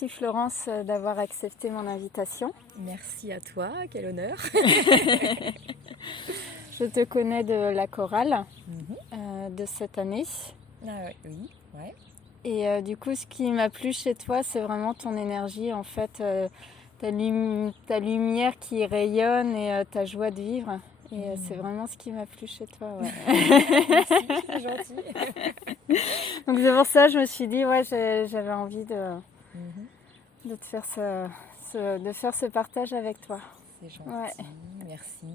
merci Florence d'avoir accepté mon invitation. Merci à toi, quel honneur. Je te connais de la chorale de cette année. Oui, ouais. Et du coup, ce qui m'a plu chez toi, c'est vraiment ton énergie, en fait, ta lumière qui rayonne et ta joie de vivre. Et c'est vraiment ce qui m'a plu chez toi. Ouais. Merci, c'est gentil. Donc c'est pour ça que je me suis dit, ouais, j'avais envie de te faire de faire ce partage avec toi. C'est gentil, ouais. Merci.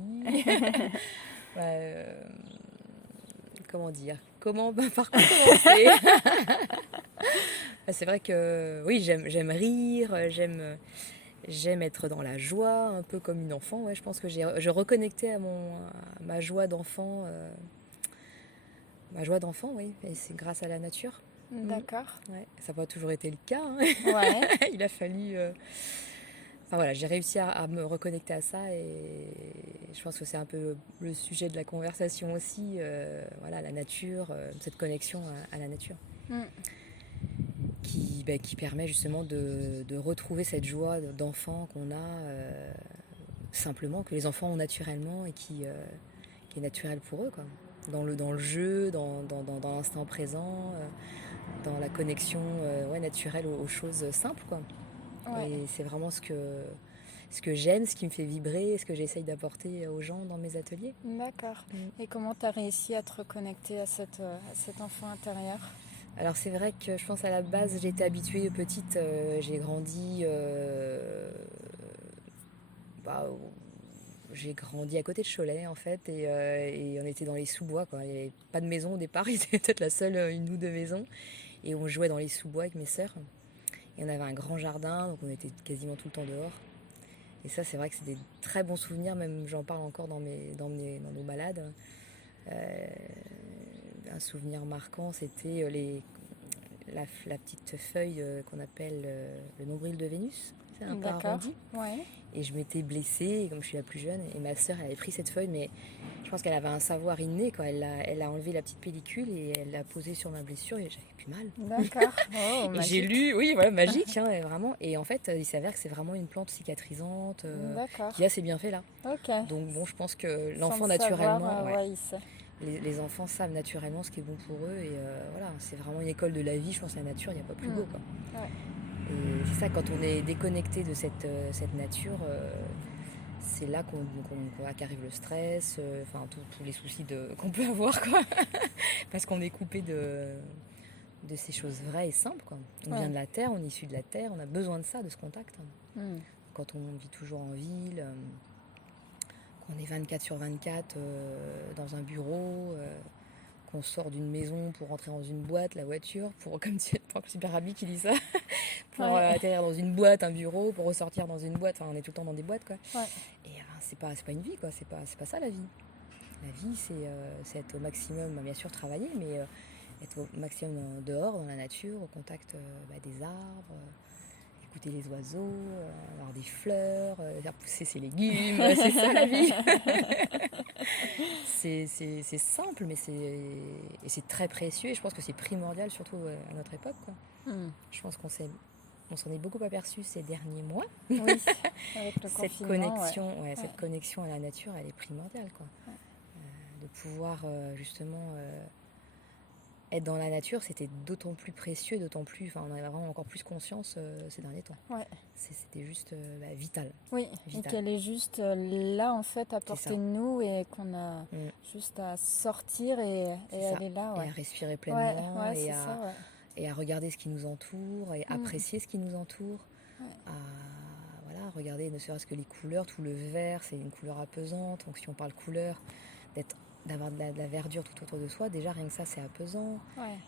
Comment dire par quoi commencer? C'est vrai que oui, j'aime rire, j'aime être dans la joie, un peu comme une enfant. Ouais, je pense que je reconnectais à ma joie d'enfant. Oui, et c'est grâce à la nature. D'accord. Ouais, ça n'a pas toujours été le cas. Hein. Ouais. Il a fallu... Enfin voilà, j'ai réussi à me reconnecter à ça et je pense que c'est un peu le sujet de la conversation aussi. Voilà, la nature, cette connexion à la nature. Qui permet justement de retrouver cette joie d'enfant qu'on a simplement, que les enfants ont naturellement et qui est naturelle pour eux, quoi. Dans le jeu, dans l'instant présent, dans la connexion naturelle aux choses simples, quoi. Ouais. Et c'est vraiment ce que j'aime, ce qui me fait vibrer, ce que j'essaye d'apporter aux gens dans mes ateliers. D'accord. Et comment tu as réussi à te reconnecter à cet enfant intérieur ? Alors c'est vrai que je pense à la base, j'ai été habituée petite, j'ai grandi... j'ai grandi à côté de Cholet en fait et on était dans les sous-bois, quoi. Il n'y avait pas de maison au départ, il était peut-être la seule une ou deux maisons et on jouait dans les sous-bois avec mes sœurs et on avait un grand jardin donc on était quasiment tout le temps dehors et ça c'est vrai que c'est des très bons souvenirs, même j'en parle encore dans nos balades. Un souvenir marquant c'était la petite feuille qu'on appelle le nombril de Vénus. C'est un peu arrondi. Ouais. Et je m'étais blessée, comme je suis la plus jeune, et ma sœur elle avait pris cette feuille, mais je pense qu'elle avait un savoir inné, quoi. Elle a enlevé la petite pellicule et elle l'a posée sur ma blessure et j'avais plus mal. D'accord. Oh, et j'ai lu, oui, voilà, magique, hein, vraiment. Et en fait, il s'avère que c'est vraiment une plante cicatrisante qui a ses bienfaits là. Okay. Donc bon, je pense que l'enfant sans naturellement, savoir, il sait. Les enfants savent naturellement ce qui est bon pour eux et voilà, c'est vraiment une école de la vie, je pense, la nature, il n'y a pas plus beau, quoi. Ouais. Et c'est ça, quand on est déconnecté de cette nature, c'est là qu'arrive le stress, tous les soucis qu'on peut avoir, quoi. Parce qu'on est coupé de ces choses vraies et simples, quoi. On vient de la terre, on est issu de la terre, on a besoin de ça, de ce contact. Quand on vit toujours en ville, qu'on est 24/24 dans un bureau, qu'on sort d'une maison pour rentrer dans une boîte, la voiture, comme c'est super Rabi qui dit ça, pour atterrir dans une boîte, un bureau, pour ressortir dans une boîte, on est tout le temps dans des boîtes, quoi. Ouais. Et c'est pas une vie, quoi, c'est pas ça la vie. La vie c'est être au maximum, bien sûr travailler, mais être au maximum dehors, dans la nature, au contact des arbres, écouter les oiseaux, avoir des fleurs, faire pousser ses légumes, c'est ça la vie. c'est simple, mais c'est très précieux et je pense que c'est primordial, surtout à notre époque, quoi. Je pense qu'on s'en est beaucoup aperçu ces derniers mois. Oui, avec le cette connexion à la nature, elle est primordiale, quoi. De pouvoir justement être dans la nature, c'était d'autant plus précieux, d'autant plus, on avait vraiment encore plus conscience ces derniers temps. Ouais. C'était juste vital. Oui, vital. Et qu'elle est juste là en fait à portée de nous et qu'on a juste à sortir et aller là. Ouais. Et à respirer pleinement et à regarder ce qui nous entoure et apprécier ce qui nous entoure. À regarder ne serait-ce que les couleurs, tout le vert, c'est une couleur apaisante. Donc si on parle couleur, d'avoir de la verdure tout autour de soi, déjà rien que ça c'est apaisant.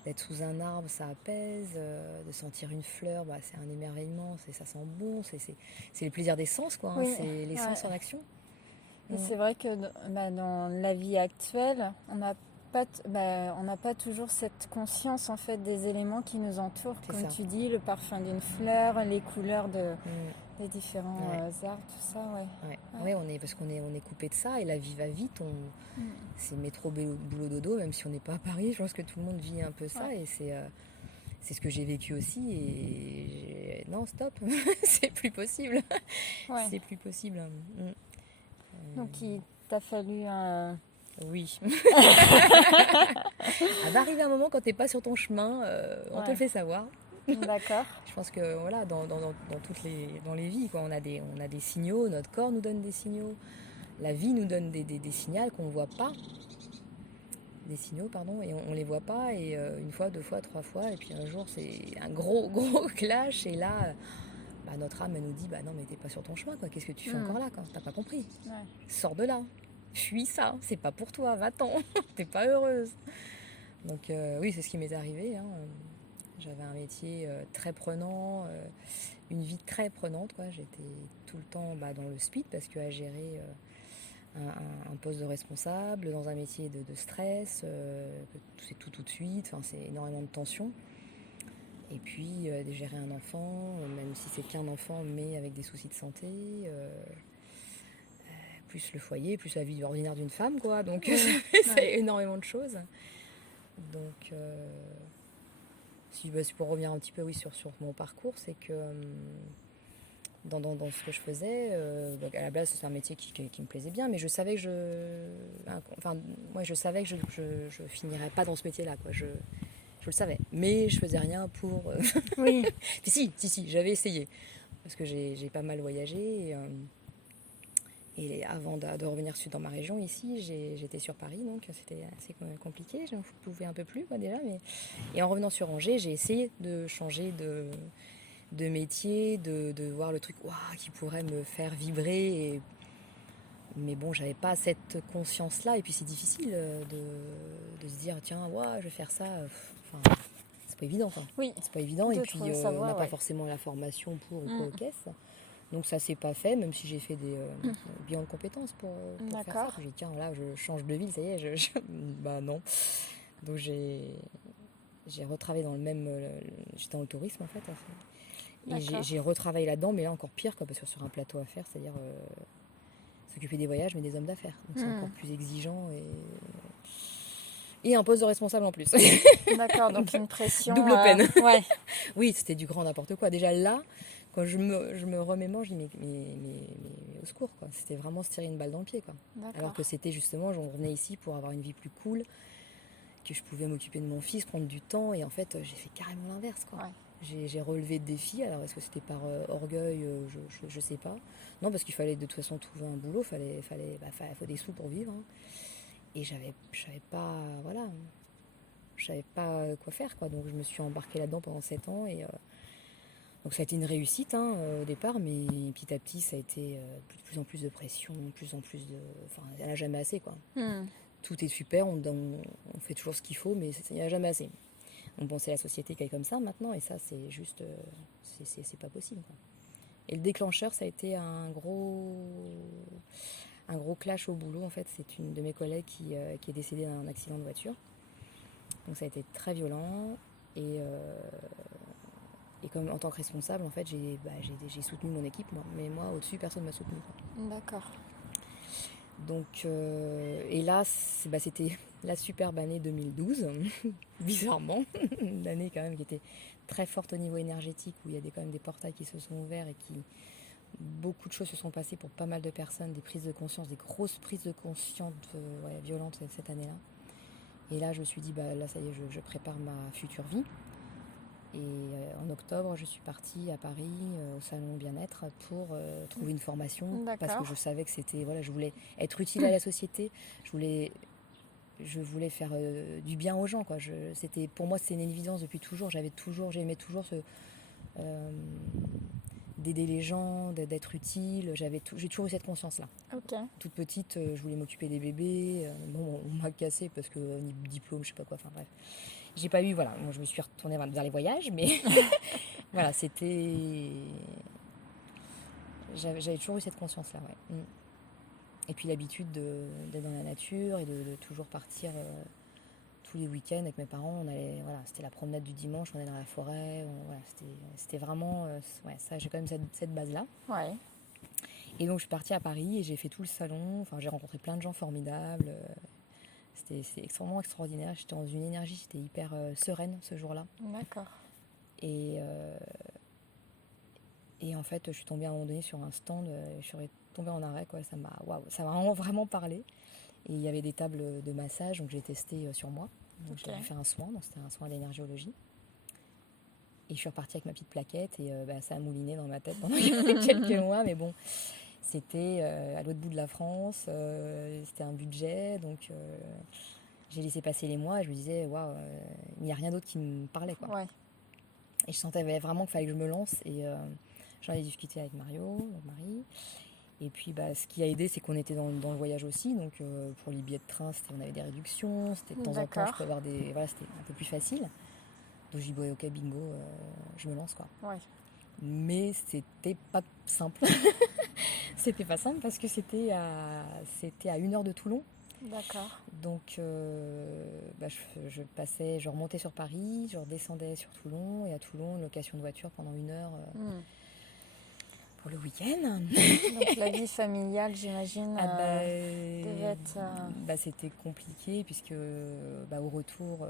D'être sous un arbre ça apaise, de sentir une fleur c'est un émerveillement, ça sent bon, c'est le plaisir des sens, quoi, hein, c'est les sens en action. Et c'est vrai que dans la vie actuelle on n'a pas toujours cette conscience en fait des éléments qui nous entourent, comme tu dis, le parfum d'une fleur, les couleurs des différents arbres, tout ça. Parce qu'on est coupé de ça et la vie va vite. C'est métro, boulot, dodo, même si on n'est pas à Paris. Je pense que tout le monde vit un peu ça et c'est ce que j'ai vécu aussi. Et non, stop, c'est plus possible. Ouais. C'est plus possible. Donc il t'a fallu un... Oui. Elle va arriver un moment quand t'es pas sur ton chemin, on te le fait savoir. D'accord. Je pense que voilà, dans les vies, quoi, on a des signaux, notre corps nous donne des signaux, la vie nous donne des signaux qu'on ne voit pas. Des signaux, pardon, et on les voit pas, et une fois, 2 fois, 3 fois, et puis un jour c'est un gros clash, et là notre âme elle nous dit non mais t'es pas sur ton chemin, quoi. Qu'est-ce que tu fais encore là, quoi. T'as pas compris, sors de là, fuis ça, c'est pas pour toi, va-t'en, t'es pas heureuse. Donc oui, c'est ce qui m'est arrivé, hein. J'avais un métier très prenant, une vie très prenante, quoi. J'étais tout le temps dans le speed parce qu'à gérer un poste de responsable, dans un métier de stress, c'est tout de suite, c'est énormément de tension. Et puis de gérer un enfant, même si c'est qu'un enfant, mais avec des soucis de santé, plus le foyer, plus la vie ordinaire d'une femme, quoi. Donc c'est énormément de choses. Donc si pour revenir un petit peu sur mon parcours, c'est que dans ce que je faisais, à la base c'est un métier qui me plaisait bien, mais je savais que je savais que je finirais pas dans ce métier-là, quoi. Je le savais, mais je faisais rien pour. Oui. si, j'avais essayé parce que j'ai pas mal voyagé. Et avant de revenir dans ma région ici, j'étais sur Paris, donc c'était assez compliqué. Je ne pouvais un peu plus, quoi, déjà. Et en revenant sur Angers, j'ai essayé de changer de métier, de voir le truc qui pourrait me faire vibrer. Mais bon, j'avais pas cette conscience-là. Et puis c'est difficile de se dire, tiens, je vais faire ça. C'est pas évident, quoi. Oui. C'est pas évident. Et puis on n'a pas forcément la formation pour ou quoi aux caisses. Donc ça s'est pas fait, même si j'ai fait des bilan de compétences pour faire ça. J'ai dit, tiens, là, je change de ville, ça y est, non. Donc j'ai retravaillé dans le même... j'étais dans le tourisme, en fait. Et j'ai retravaillé là-dedans, mais là, encore pire, quoi, parce que sur un plateau à faire, c'est-à-dire s'occuper des voyages, mais des hommes d'affaires. Donc c'est encore plus exigeant et un poste de responsable en plus. D'accord, donc une pression... Double peine. Ouais. Oui, c'était du grand n'importe quoi. Déjà là... Quand je me remémore, je dis mais au secours, quoi. C'était vraiment se tirer une balle dans le pied, quoi. Alors que c'était justement, j'en revenais ici pour avoir une vie plus cool, que je pouvais m'occuper de mon fils, prendre du temps, et en fait j'ai fait carrément l'inverse, quoi. Ouais. J'ai relevé de défis. Alors est-ce que c'était par orgueil, je sais pas. Non, parce qu'il fallait de toute façon trouver un boulot, faut des sous pour vivre, hein. Et je savais pas quoi faire, quoi. Donc je me suis embarquée là-dedans pendant 7 ans et donc ça a été une réussite au départ, mais petit à petit ça a été de plus en plus de pression, de plus en plus de... Enfin, il n'y en a jamais assez, quoi. Tout est super, on fait toujours ce qu'il faut, mais il n'y en a jamais assez. Bon, c'est la société qui est comme ça maintenant, et ça c'est juste... c'est pas possible, quoi. Et le déclencheur, ça a été un gros clash au boulot, en fait. C'est une de mes collègues qui est décédée d'un accident de voiture. Donc ça a été très violent, et comme en tant que responsable, en fait, j'ai soutenu mon équipe, mais moi, au-dessus, personne ne m'a soutenu, quoi. D'accord. Donc, et là, c'était la superbe année 2012, bizarrement, une année quand même qui était très forte au niveau énergétique, où il y a quand même des portails qui se sont ouverts et beaucoup de choses se sont passées pour pas mal de personnes, des prises de conscience, des grosses prises de conscience violentes cette année-là. Et là, je me suis dit, là, ça y est, je prépare ma future vie. Et en octobre, je suis partie à Paris, au salon bien-être, pour trouver une formation. D'accord. Parce que je savais que c'était... Voilà, je voulais être utile à la société. Je voulais faire du bien aux gens, quoi. Pour moi, c'était une évidence depuis toujours. J'aimais toujours d'aider les gens, d'être utile. J'ai toujours eu cette conscience-là. Okay. Toute petite, je voulais m'occuper des bébés. Bon, on m'a cassé parce que diplôme, je sais pas quoi. Enfin bref. J'ai pas eu, voilà, bon, je me suis retournée vers les voyages, mais voilà, c'était... J'avais toujours eu cette conscience-là, ouais. Et puis l'habitude d'être dans la nature et de toujours partir tous les week-ends avec mes parents. C'était la promenade du dimanche, on allait dans la forêt, c'était vraiment... ça, j'ai quand même cette base-là. Ouais. Et donc je suis partie à Paris et j'ai fait tout le salon, j'ai rencontré plein de gens formidables. C'est extrêmement extraordinaire. J'étais dans une énergie, j'étais hyper sereine ce jour-là. D'accord. Et Et en fait, je suis tombée à un moment donné sur un stand, je suis tombée en arrêt, quoi. Ça m'a vraiment, vraiment parlé. Et il y avait des tables de massage, donc j'ai testé sur moi. Donc j'ai fait un soin, donc c'était un soin d'énergiologie. Et je suis repartie avec ma petite plaquette et ça a mouliné dans ma tête pendant quelques mois. Mais bon, c'était à l'autre bout de la France, c'était un budget, donc j'ai laissé passer les mois et je me disais, waouh, il n'y a rien d'autre qui me parlait, quoi. Ouais. Et je sentais vraiment qu'il fallait que je me lance et j'en ai discuté avec Mario, mon mari. Et puis ce qui a aidé, c'est qu'on était dans le voyage aussi, donc pour les billets de train, on avait des réductions, c'était de temps en temps, je peux avoir voilà, c'était un peu plus facile. Donc j'ai dit, ok, bingo, je me lance, quoi. Ouais. Mais c'était pas simple. C'était pas simple parce que c'était à 1 heure de Toulon. D'accord. Donc je remontais sur Paris, je redescendais sur Toulon, et à Toulon, location de voiture pendant 1 heure pour le week-end. Donc la vie familiale, j'imagine, devait être... c'était compliqué puisque au retour,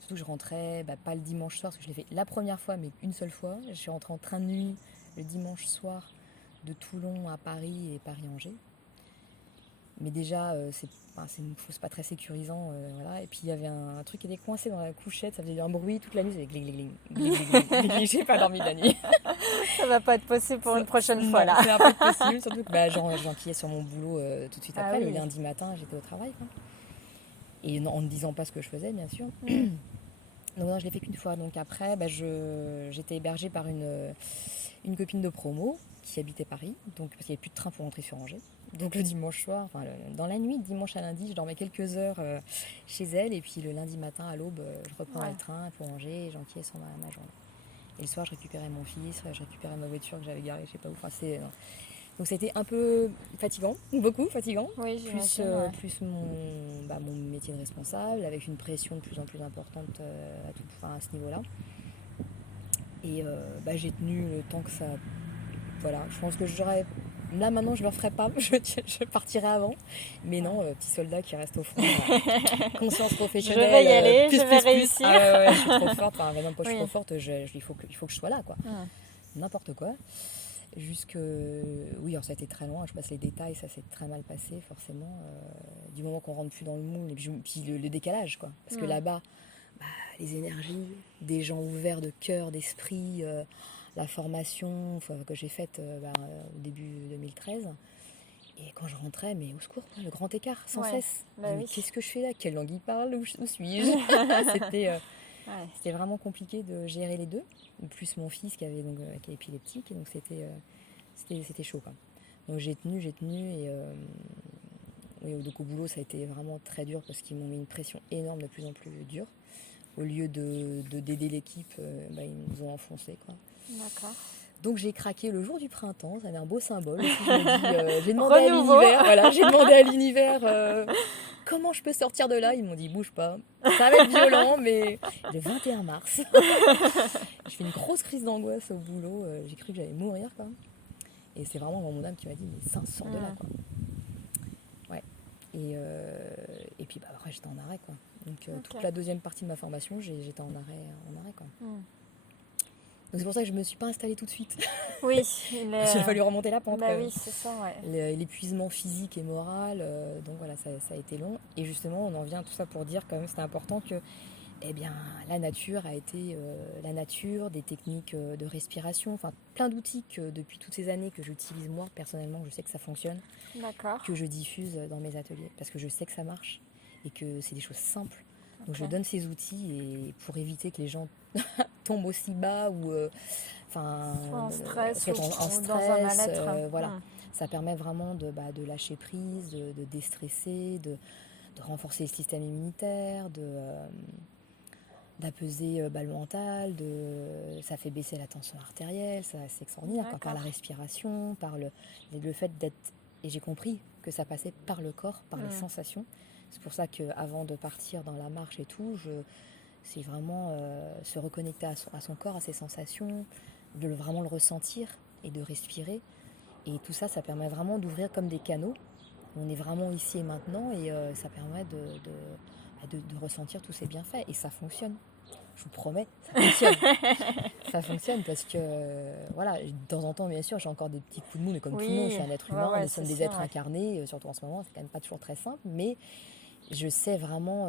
surtout que je rentrais pas le dimanche soir, parce que je l'ai fait la première fois, mais une seule fois. Je suis rentrée en train de nuit le dimanche soir de Toulon à Paris et Paris-Angers. Mais déjà, c'est pas très sécurisant. Voilà. Et puis il y avait un truc qui était coincé dans la couchette, ça faisait un bruit toute la nuit, ça faisait j'ai pas dormi de la nuit. Ça va pas être possible pour une prochaine fois, là. C'est un peu possible, surtout que j'enquillais sur mon boulot tout de suite après. Le lundi matin, j'étais au travail, quoi. Et en ne disant pas ce que je faisais, bien sûr. Donc non, je l'ai fait qu'une fois. Donc après, j'étais hébergée par une copine de promo qui habitait Paris, donc parce qu'il n'y avait plus de train pour rentrer sur Angers. Donc le dimanche soir, dans la nuit, de dimanche à lundi, je dormais quelques heures chez elle, et puis le lundi matin à l'aube, je reprenais le train pour Angers et j'enquillais sur ma journée. Et le soir, je récupérais mon fils, je récupérais ma voiture que j'avais garée, je sais pas où. Donc c'était un peu fatigant, beaucoup fatigant. Oui, plus mon métier de responsable, avec une pression de plus en plus importante à ce niveau-là. Et j'ai tenu le temps que ça... Voilà, je pense que là maintenant je ne le referai pas, je partirai avant. Mais non, petit soldat qui reste au front, conscience professionnelle. Je vais y aller, je vais réussir. Je suis trop forte, même pas je suis trop forte, il faut que je sois là, quoi. N'importe quoi. Oui, alors ça a été très loin, je passe les détails, ça s'est très mal passé forcément. Du moment qu'on rentre plus dans le moule, et puis le décalage, quoi. Parce que là-bas, les énergies, des gens ouverts de cœur, d'esprit, la formation que j'ai faite au début 2013. Et quand je rentrais, mais au secours, le grand écart, sans cesse. Qu'est-ce que je fais là? Quelle langue il parle? Où suis-je? C'était vraiment compliqué de gérer les deux. Plus mon fils qui est épileptique, et donc c'était chaud, quoi. Donc j'ai tenu et donc au boulot ça a été vraiment très dur parce qu'ils m'ont mis une pression énorme, de plus en plus dure. Au lieu d'aider l'équipe, ils nous ont enfoncé, quoi. D'accord. Donc j'ai craqué le jour du printemps, ça avait un beau symbole. J'ai demandé à l'univers comment je peux sortir de là. Ils m'ont dit bouge pas, ça va être violent, mais le 21 mars, je fais une grosse crise d'angoisse au boulot. J'ai cru que j'allais mourir, quoi. Et c'est vraiment mon âme qui m'a dit mais ça sort de là, quoi. Ouais. Et puis après j'étais en arrêt, quoi. Donc toute la deuxième partie de ma formation, j'étais en arrêt, quoi. Donc c'est pour ça que je ne me suis pas installée tout de suite. Oui. Il a fallu remonter la pente. Oui, c'est ça, ouais. L'épuisement physique et moral, donc voilà, ça a été long. Et justement, on en vient à tout ça pour dire quand même, c'était important que la nature a été la nature, des techniques de respiration, plein d'outils que depuis toutes ces années que j'utilise moi personnellement, je sais que ça fonctionne. D'accord. Que je diffuse dans mes ateliers parce que je sais que ça marche et que c'est des choses simples. Donc je donne ces outils et pour éviter que les gens tombent aussi bas ou en stress ou dans un mal-être. Voilà. Ça permet vraiment de lâcher prise, de déstresser, de renforcer le système immunitaire, d'apaiser le mental, ça fait baisser la tension artérielle, c'est extraordinaire, quoi, par la respiration, par le fait d'être... Et j'ai compris que ça passait par le corps, par les sensations. C'est pour ça qu'avant de partir dans la marche et tout, c'est vraiment se reconnecter à son corps, à ses sensations, de vraiment le ressentir et de respirer. Et tout ça, ça permet vraiment d'ouvrir comme des canaux. On est vraiment ici et maintenant et ça permet de ressentir tous ces bienfaits. Et ça fonctionne. je vous promets, ça fonctionne. Ça fonctionne parce que, voilà, de temps en temps, bien sûr, j'ai encore des petits coups de mou, mais comme tout le monde, je suis un être humain, nous sommes des êtres incarnés, surtout en ce moment, c'est quand même pas toujours très simple, mais je sais vraiment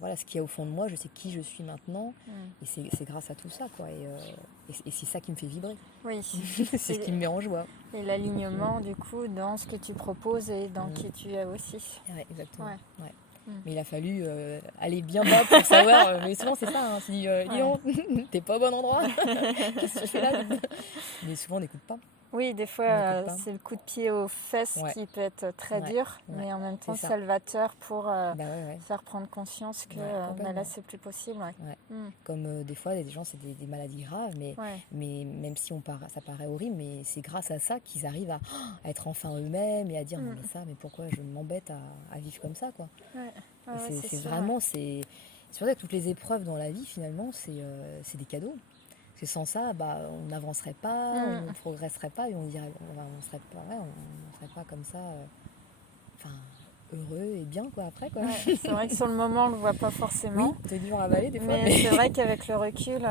voilà, ce qu'il y a au fond de moi, je sais qui je suis maintenant, et c'est grâce à tout ça, quoi. Et c'est ça qui me fait vibrer. Oui. C'est ce qui me met en joie. Et l'alignement, du coup, dans ce que tu proposes et dans qui tu es aussi. Ouais, exactement. Ouais. Ouais. Mais il a fallu aller bien bas pour savoir. Mais souvent, c'est ça. Hein, c'est dis donc, t'es pas au bon endroit. Qu'est-ce que tu fais là? Mais souvent, on n'écoute pas. Oui, des fois, c'est le coup de pied aux fesses qui peut être très dur, mais en même temps salvateur pour faire prendre conscience que là, c'est plus possible. Comme des fois, des gens, c'est des maladies graves, mais même si ça paraît horrible, mais c'est grâce à ça qu'ils arrivent à être enfin eux-mêmes et à dire non, mais pourquoi je m'embête à vivre comme ça, quoi. C'est vraiment, c'est pour ça que toutes les épreuves dans la vie, finalement, c'est des cadeaux. Parce que sans ça, on n'avancerait pas, on ne progresserait pas et on serait pas comme ça, heureux et bien, quoi, après, quoi. Ouais, c'est vrai que sur le moment, on le voit pas forcément. Oui, c'est dur à avaler des fois. Mais c'est vrai qu'avec le recul,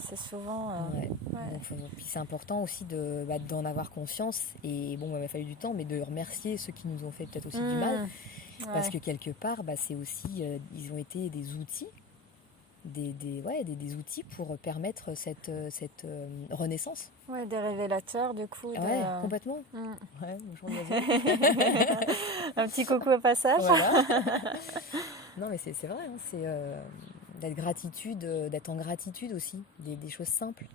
c'est souvent... Donc, puis c'est important aussi d'en avoir conscience. Et bon, il m'a fallu du temps, mais de remercier ceux qui nous ont fait peut-être aussi du mal. Parce que quelque part, c'est aussi... ils ont été des outils. Des outils pour permettre cette renaissance. Ouais, des révélateurs du coup. Ouais, complètement. Ouais, bonjour un petit coucou au passage. Voilà. Non mais c'est vrai, hein, c'est d'être en gratitude aussi, des choses simples.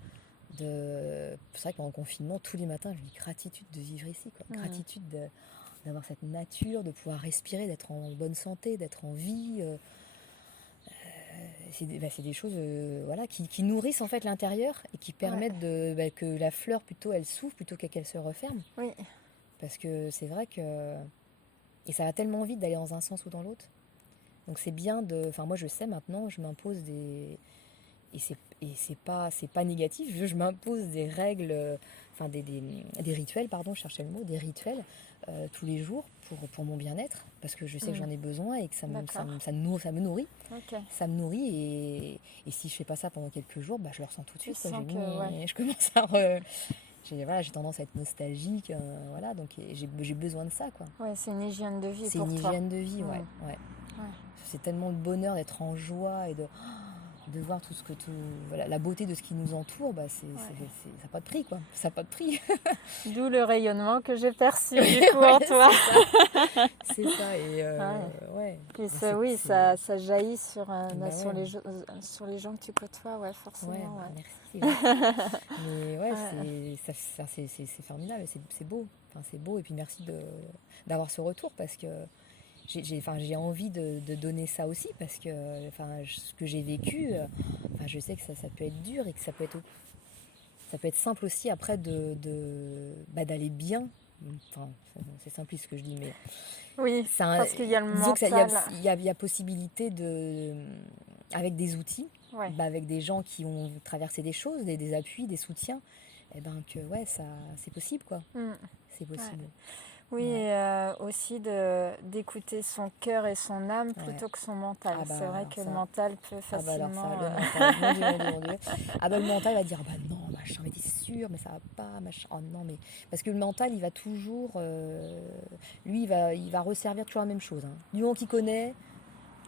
C'est vrai que pendant le confinement, tous les matins, je dis gratitude de vivre ici, quoi. Gratitude d'avoir cette nature, de pouvoir respirer, d'être en bonne santé, d'être en vie. C'est des choses qui nourrissent en fait l'intérieur et qui permettent que la fleur plutôt elle s'ouvre plutôt qu'elle se referme. Oui. Parce que c'est vrai que et ça va tellement vite d'aller dans un sens ou dans l'autre. Donc c'est bien moi je sais maintenant, je m'impose et c'est pas négatif, je m'impose des règles, des rituels, pardon, je cherchais le mot, des rituels tous les jours pour mon bien-être, parce que je sais que j'en ai besoin et que ça me nourrit. Okay. Ça me nourrit et si je fais pas ça pendant quelques jours, je le ressens tout de suite. Je commence à j'ai tendance à être nostalgique, donc j'ai besoin de ça, quoi. Ouais, c'est une hygiène de vie. C'est une hygiène de vie, ouais. C'est tellement de bonheur d'être en joie et de voir la beauté de ce qui nous entoure, ça n'a pas de prix, quoi. Ça n'a pas de prix. D'où le rayonnement que j'ai perçu du coup en toi. C'est ça. Et ça jaillit sur les gens que tu côtoies, forcément. Merci. Mais c'est formidable, c'est beau. C'est beau et puis merci d'avoir ce retour parce que j'ai envie de donner ça aussi parce que ce que j'ai vécu, je sais que ça peut être dur et que ça peut être simple aussi après d'aller bien. C'est simpliste ce que je dis, mais oui, parce qu'il y a le mental. Il y a possibilité avec des outils, avec des gens qui ont traversé des choses, des appuis, des soutiens, c'est possible, quoi. C'est possible. Oui, et aussi d'écouter son cœur et son âme plutôt que son mental. C'est vrai que le mental peut facilement... mon Dieu. Le mental va dire, non, machin, mais t'es sûr, mais ça va pas, machin. Oh non, mais... Parce que le mental, il va toujours... lui, il va resservir toujours la même chose. Hein. Du moment qu'il connaît,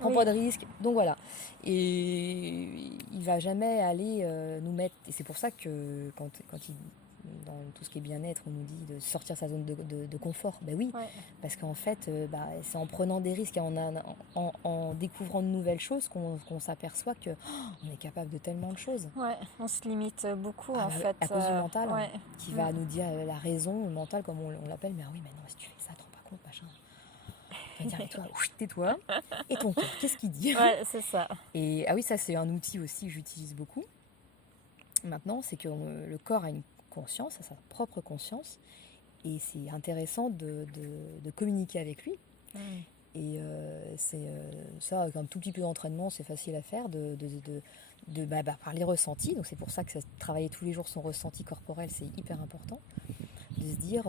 prend pas de risque. Donc voilà. Et il va jamais aller nous mettre... Et c'est pour ça que quand il... Dans tout ce qui est bien-être, on nous dit de sortir sa zone de confort. Oui, parce qu'en fait, c'est en prenant des risques et en découvrant de nouvelles choses qu'on s'aperçoit qu'on est capable de tellement de choses. Ouais, on se limite beaucoup en fait. À cause du mental, qui va nous dire la raison, le mental comme on l'appelle. Mais oui, mais non, si tu fais ça, tu te rends pas compte, machin. On va dire, mais toi, tais-toi. Et ton corps, qu'est-ce qu'il dit? Ouais, c'est ça. Et ça, c'est un outil aussi que j'utilise beaucoup. Maintenant, c'est que le corps a une conscience, à sa propre conscience, et c'est intéressant de communiquer avec lui. Et c'est ça, avec un tout petit peu d'entraînement, c'est facile à faire, par les ressentis. Donc c'est pour ça que travailler tous les jours son ressenti corporel, c'est hyper important. De se dire,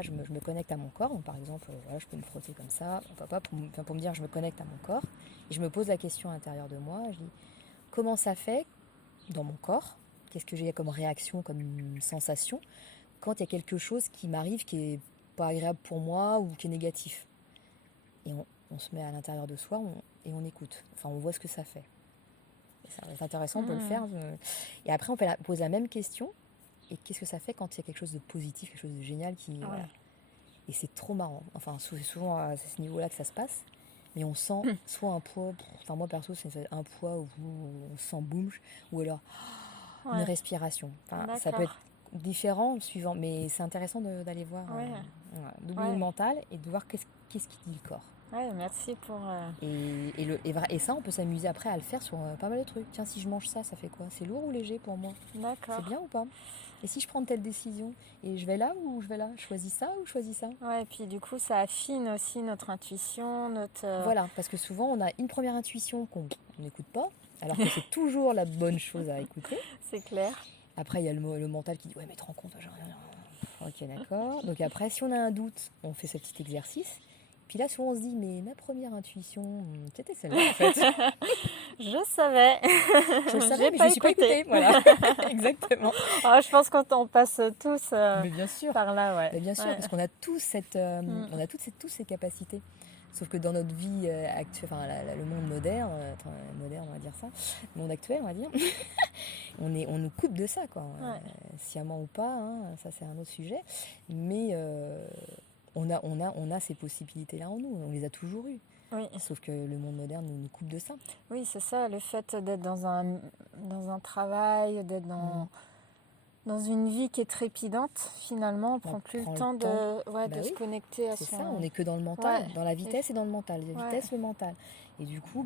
je me connecte à mon corps. Donc, par exemple, je peux me frotter comme ça, pour me dire je me connecte à mon corps. Et je me pose la question à l'intérieur de moi, je dis, comment ça fait dans mon corps, qu'est-ce que j'ai comme réaction, comme sensation, quand il y a quelque chose qui m'arrive qui est pas agréable pour moi ou qui est négatif. Et on se met à l'intérieur de soi et on écoute. Enfin, on voit ce que ça fait. Et ça va être intéressant, on peut le faire. Et après, on peut poser la même question. Et qu'est-ce que ça fait quand il y a quelque chose de positif, quelque chose de génial qui... Ouais. Voilà. Et c'est trop marrant. Enfin, c'est souvent à ce niveau-là que ça se passe. Mais on sent soit un poids... Enfin, moi, perso, c'est un poids où on sent boum. Ou alors une respiration. Enfin, ça peut être différent suivant. Mais c'est intéressant d'aller voir... d'oublier le mental et de voir qu'est-ce qui dit le corps. Ouais, merci pour... Et ça, on peut s'amuser après à le faire sur pas mal de trucs. Tiens, si je mange ça, ça fait quoi? C'est lourd ou léger pour moi? D'accord. C'est bien ou pas? Et si je prends telle décision? Et je vais là ou je vais là? Je choisis ça ou je choisis ça? Ouais, et puis du coup, ça affine aussi notre intuition, notre... Voilà, parce que souvent, on a une première intuition qu'on n'écoute pas, alors que c'est toujours la bonne chose à écouter. C'est clair. Après, il y a le mental qui dit « Ouais, mais te rends compte, genre... » Ok, d'accord. Donc après, si on a un doute, on fait ce petit exercice. Puis là, souvent, on se dit, mais ma première intuition, c'était celle-là, en fait. Je savais. Je le savais, mais je ne suis pas écoutée. Voilà, exactement. Oh, je pense qu'on passe tous mais bien sûr. par là, ouais. Mais bien sûr, parce qu'on a tous on a tous ces capacités. Sauf que dans notre vie actuelle, enfin, le monde moderne, on va dire ça, le monde actuel, on va dire, on nous coupe de ça, quoi. Ouais. Sciemment ou pas, hein, ça c'est un autre sujet. Mais... On a ces possibilités-là en nous, on les a toujours eues. Oui. Sauf que le monde moderne nous coupe de ça. Oui, c'est ça, le fait d'être dans un travail, d'être dans une vie qui est trépidante, finalement, on prend plus le temps de se connecter à c'est son... ça, on n'est que dans le mental, dans la vitesse et dans le mental. La vitesse, le mental. Et du coup,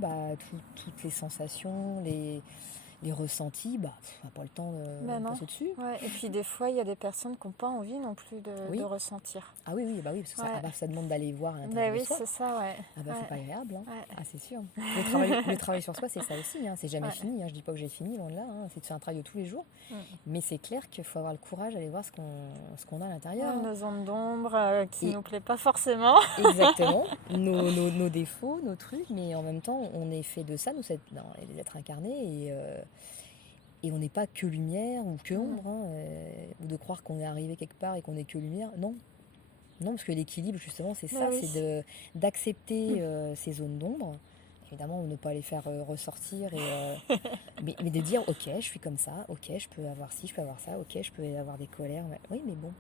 toutes les sensations, les ressentis, on n'a pas le temps de passer dessus. Ouais. Et puis des fois, il y a des personnes qui n'ont pas envie non plus de ressentir. Ah oui, parce que ça demande d'aller voir à l'intérieur de soi. Oui, c'est ça, ouais. C'est pas agréable, hein. Ah, c'est sûr. Le travail sur soi, c'est ça aussi, hein. C'est jamais fini, hein. Je dis pas que j'ai fini, loin de là, hein. C'est de faire un travail de tous les jours. Mais c'est clair qu'il faut avoir le courage d'aller voir ce qu'on a à l'intérieur. Nos zones d'ombre qui ne nous plaît pas forcément. Exactement. Nos défauts, nos trucs, mais en même temps, on est fait de ça, nous, les êtres incarnés, et on n'est pas que lumière ou que ombre, ou de croire qu'on est arrivé quelque part et qu'on n'est que lumière. Non, parce que l'équilibre, justement, c'est ça, c'est d'accepter ces zones d'ombre. Évidemment, ne pas les faire ressortir, mais de dire, ok, je suis comme ça, ok, je peux avoir ci, je peux avoir ça, ok, je peux avoir des colères. Oui, mais bon,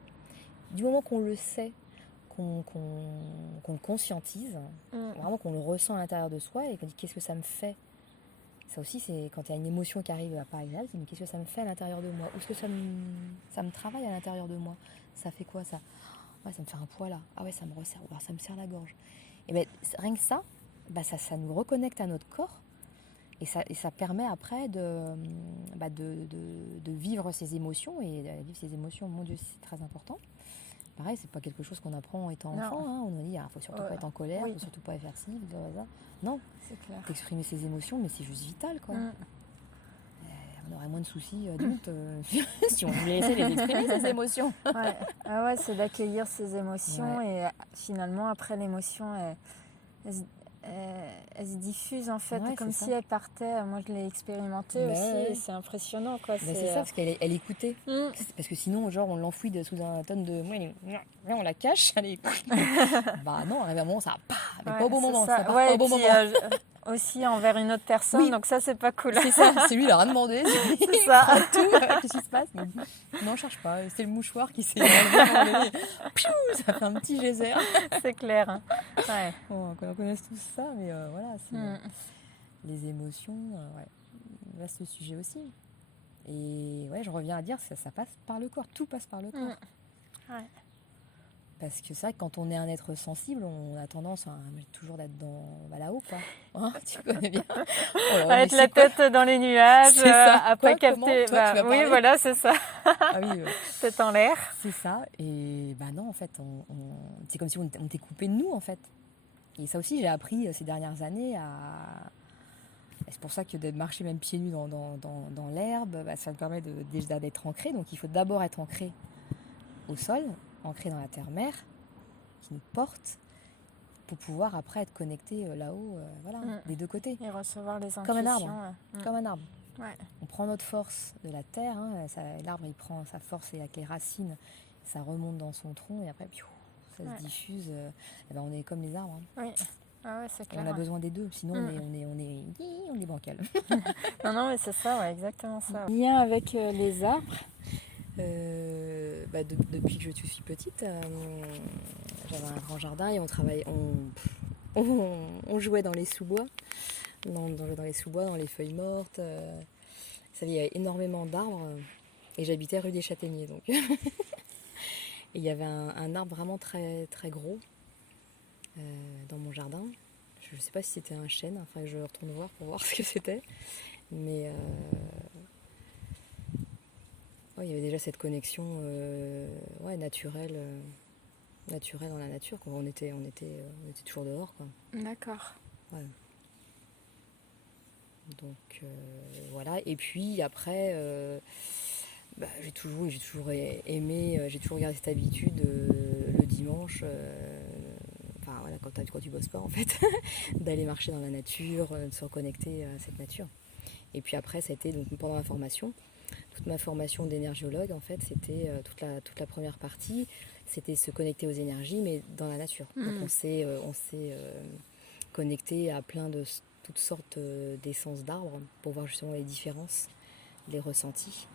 du moment qu'on le sait, qu'on le conscientise, vraiment qu'on le ressent à l'intérieur de soi et qu'on dit, qu'est-ce que ça me fait? Ça aussi, c'est quand il y a une émotion qui arrive pas agréable, c'est mais qu'est-ce que ça me fait à l'intérieur de moi? Ou est-ce que ça me travaille à l'intérieur de moi? Ça fait quoi ça? Ouais, ça me fait un poids là. Ah ouais, ça me resserre. Ou alors ça me serre la gorge. Et bien, rien que ça, nous reconnecte à notre corps. Et ça permet après de vivre ses émotions. Et vivre ses émotions, mon Dieu, c'est très important. Pareil, c'est pas quelque chose qu'on apprend en étant enfant. Hein. On nous dit, faut surtout pas être en colère, faut surtout pas être fatigue, ça. Non, c'est clair. Exprimer ses émotions, mais c'est juste vital, quoi. On aurait moins de soucis adultes si on voulait laisser les exprimer, ses émotions. C'est d'accueillir ses émotions et finalement, après l'émotion, elle se diffuse en fait, comme si elle partait. Moi, je l'ai expérimenté aussi et c'est impressionnant, quoi. C'est ça, parce qu'elle écoutait. Parce que sinon, genre, on l'enfouit sous un tonne de... on la cache, elle est... non, arrive un moment, ça mais pas au bon moment. Ça part pas au bon moment. Aussi envers une autre personne, donc ça, c'est pas cool. C'est ça, c'est lui, il a rien demandé. C'est ça. Tout, qu'est-ce qui se passe? Non, je cherche pas. C'est le mouchoir qui s'est enlevé. Ça fait un petit geyser. C'est clair. Bon, qu'on connaisse tous ça, mais voilà, les émotions, vaste sujet aussi. Et je reviens à dire, ça passe par le corps, tout passe par le corps. Parce que ça, quand on est un être sensible, on a tendance toujours d'être là-haut, quoi. Hein, tu connais bien. À être la tête dans les nuages, à pas capter. Oui, voilà, c'est ça. Tête en l'air. C'est ça. Et non, en fait, c'est comme si on était coupé de nous, en fait. Et ça aussi, j'ai appris ces dernières années à... C'est pour ça que de marcher même pieds nus dans l'herbe, ça me permet déjà d'être ancré. Donc, il faut d'abord être ancré au sol, ancré dans la terre-mère, qui nous porte, pour pouvoir après être connecté là-haut, des deux côtés. Et recevoir les intuitions. Comme un arbre. Comme un arbre. Ouais. On prend notre force de la terre, hein, l'arbre il prend sa force avec les racines, ça remonte dans son tronc et après ça se diffuse. Et ben on est comme les arbres. Hein. Oui. Ah ouais, c'est clair. On a besoin des deux, sinon on est bancal. Non, mais c'est ça, ouais, exactement ça. Lien avec les arbres. Depuis que je suis petite, j'avais un grand jardin et on jouait dans les sous-bois, dans les sous-bois, dans les feuilles mortes. Il y avait énormément d'arbres et j'habitais rue des Châtaigniers. Donc. Et il y avait un arbre vraiment très, très gros dans mon jardin. Je ne sais pas si c'était un chêne, enfin que je retourne voir pour voir ce que c'était. Mais il y avait déjà cette connexion naturelle dans la nature. Quoi. On était toujours dehors. Quoi. D'accord. Ouais. Donc voilà. Et puis après, j'ai toujours aimé, j'ai toujours gardé cette habitude le dimanche. Quand tu bosses pas en fait, d'aller marcher dans la nature, de se reconnecter à cette nature. Et puis après, ça a été donc pendant ma formation. Toute ma formation d'énergiologue, en fait, c'était toute la première partie, c'était se connecter aux énergies, mais dans la nature. Donc on s'est connecté à toutes sortes d'essences d'arbres pour voir justement les différences, les ressentis.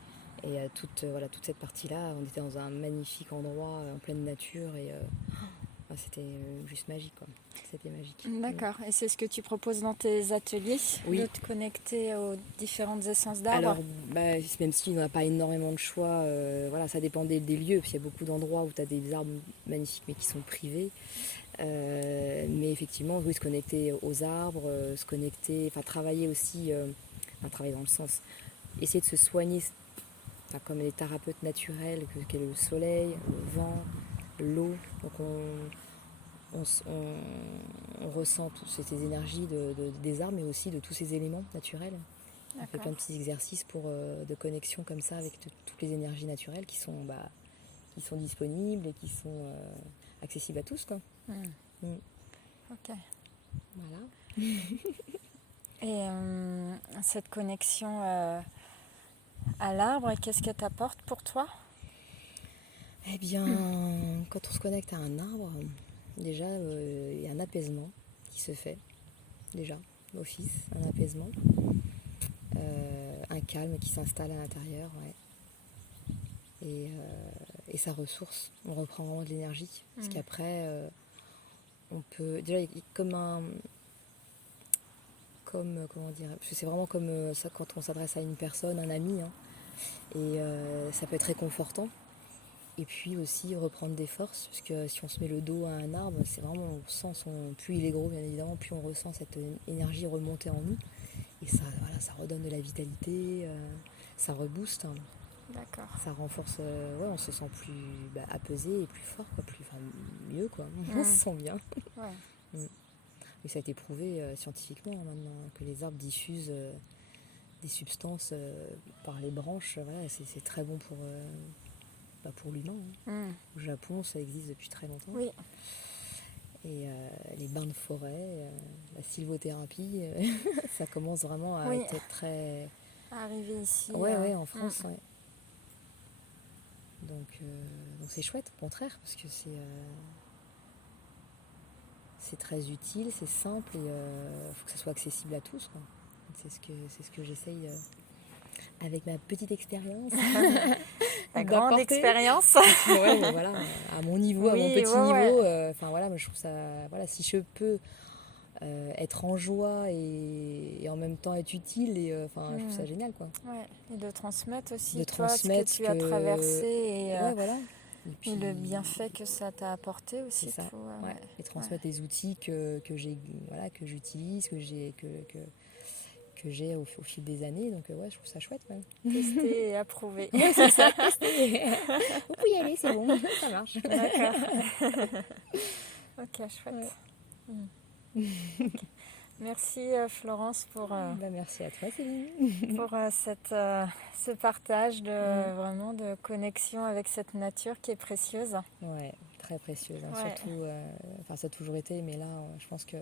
Et toute cette partie-là, on était dans un magnifique endroit en pleine nature et c'était juste magique, quoi. C'était magique. D'accord. Et c'est ce que tu proposes dans tes ateliers, de te connecter aux différentes essences d'arbres? Alors, même s'il n'y a pas énormément de choix, ça dépend des lieux, parce qu'il y a beaucoup d'endroits où tu as des arbres magnifiques mais qui sont privés. Mais effectivement, oui, se connecter aux arbres, travailler aussi, travailler dans le sens, essayer de se soigner, comme les thérapeutes naturels, qu'est le soleil, le vent, l'eau. Donc on ressent toutes ces énergies des arbres, mais aussi de tous ces éléments naturels. On fait plein de petits exercices de connexion comme ça avec toutes les énergies naturelles qui sont disponibles et qui sont accessibles à tous, quoi. Ok. Voilà. Et cette connexion à l'arbre, qu'est-ce qu'elle t'apporte pour toi? Eh bien, quand on se connecte à un arbre, déjà, il y a un apaisement qui se fait, déjà, d'office, un apaisement, un calme qui s'installe à l'intérieur, ouais. Et ça ressource, on reprend vraiment de l'énergie, parce qu'après, on peut, déjà, comment dire, parce que c'est vraiment comme ça quand on s'adresse à une personne, un ami, hein, et ça peut être réconfortant. Et puis aussi reprendre des forces, parce que si on se met le dos à un arbre, c'est vraiment, on sent plus il est gros bien évidemment, plus on ressent cette énergie remonter en nous. Et ça redonne de la vitalité, ça rebooste. Hein. D'accord. Ça renforce, on se sent plus apaisé et plus fort, quoi, mieux, quoi. On se sent bien. Ouais. Et ça a été prouvé scientifiquement maintenant, que les arbres diffusent des substances par les branches. Voilà, c'est très bon pour l'humain. Hein. Au Japon, ça existe depuis très longtemps. Oui. Et les bains de forêt, la sylvothérapie, ça commence vraiment à être très... Arriver ici. Ouais, en France, ouais. Donc c'est chouette, au contraire, parce que c'est très utile, c'est simple et il faut que ça soit accessible à tous, quoi. C'est ce que j'essaye avec ma petite expérience. La grande expérience. Ouais, mais voilà, à mon niveau, à mon petit niveau. Moi, je trouve ça... Voilà, si je peux être en joie et en même temps être utile, je trouve ça génial, quoi. Ouais, et de transmettre aussi, de toi, transmettre ce que tu as traversé et, voilà. Et puis le bienfait que ça t'a apporté aussi. C'est ça, et transmettre les outils que j'utilise, que j'ai au fil des années. Donc je trouve ça chouette. Ouais. Tester et approuver. C'est ça, tester. Vous pouvez y aller, c'est bon, ça marche. D'accord. Ok, chouette. Ouais. Merci Florence pour, merci à toi, Céline. pour ce partage vraiment de connexion avec cette nature qui est précieuse. Ouais, très précieuse. Hein. Surtout, ça a toujours été, mais là, je pense que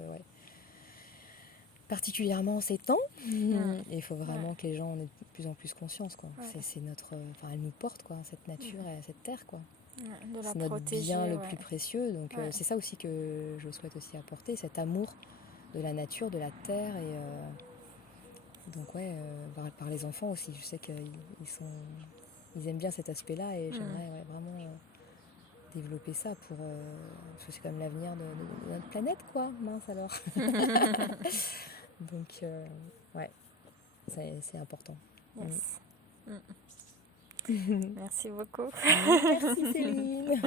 particulièrement en ces temps. Et il faut vraiment que les gens en aient de plus en plus conscience, quoi. C'est notre, enfin, elle nous porte, quoi, cette nature et cette terre, quoi. De la c'est notre protéger, bien le plus précieux, donc c'est ça aussi que je souhaite aussi apporter, cet amour de la nature, de la terre, et donc par les enfants aussi. Je sais ils aiment bien cet aspect-là, et j'aimerais vraiment développer ça parce que c'est quand même l'avenir de notre planète, quoi. Mince alors. Donc c'est important. Yes. Merci beaucoup. Merci Céline.